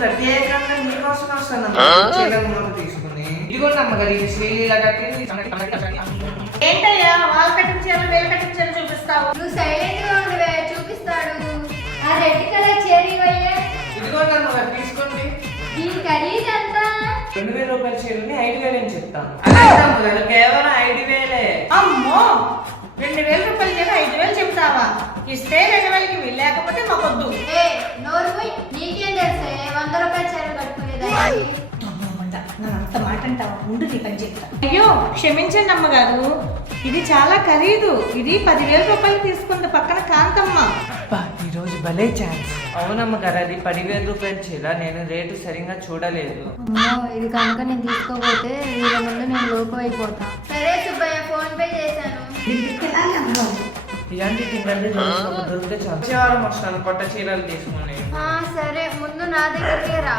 ప్రత్యేకంగా నీకోసం వస్తాను చీరలు మొదలు తీసుకుని. ఇదిగోండి అమ్మగారు ఈ శ్రీలీల కట్టి ఏంటయ్యా వాళ్ళు కట్టించారు వీళ్ళు కట్టించారు చూపిస్తావు? నువ్వు సైలెంట్ గా ఉండవే, చూపిస్తాడు. ఆ రెడ్ కలర్ చేరీ వయ్యే. ఇదిగోండి అమ్మగారు తీసుకోండి. దీని ఖరీదు ఎంత? 2000 రూపాయల చీరని 5000 అని చెప్తాను. అలాగే అమ్మగారు కేవలం 5000. అమ్మో 2000 రూపాయలు చేసి 5000 చెప్తావా? ఇస్తే 2000కి వీలు, లేకపోతే మాకొద్దు. ఏ నోరు పోయి, నీకేం తెలుసే 100 రూపాయల చీర కట్టుకునేదాన్ని. అంత మాట అంటావా? ఉండు నీ పని చెప్తా. అయ్యో క్షమించండి అమ్మగారు, ఇది చాలా ఖరీదు. ఇది 10,000 రూపాయలు తీసుకుంది పక్కన కాంతమ్మ. ఈ రోజు భలే ఛాన్స్. అవునమ్మగారు అది 10,000 రూపాయల చీర. నేను రేటు సరిగ్గా చూడలేదు. అమ్మో, ఇది కనుక నేను తీసుకోపోతే వీళ్ళ ముందు నేను లోపు అయిపోతా. సరే సుబ్బయ్య, ఫోన్ పే చేశాను. ఇలాంటి తిండి దొరికితే చాలు. వచ్చే వారం వస్తాను కొత్త చీరలు తీసుకుని. సరే, ముందు నా దగ్గరికి రా.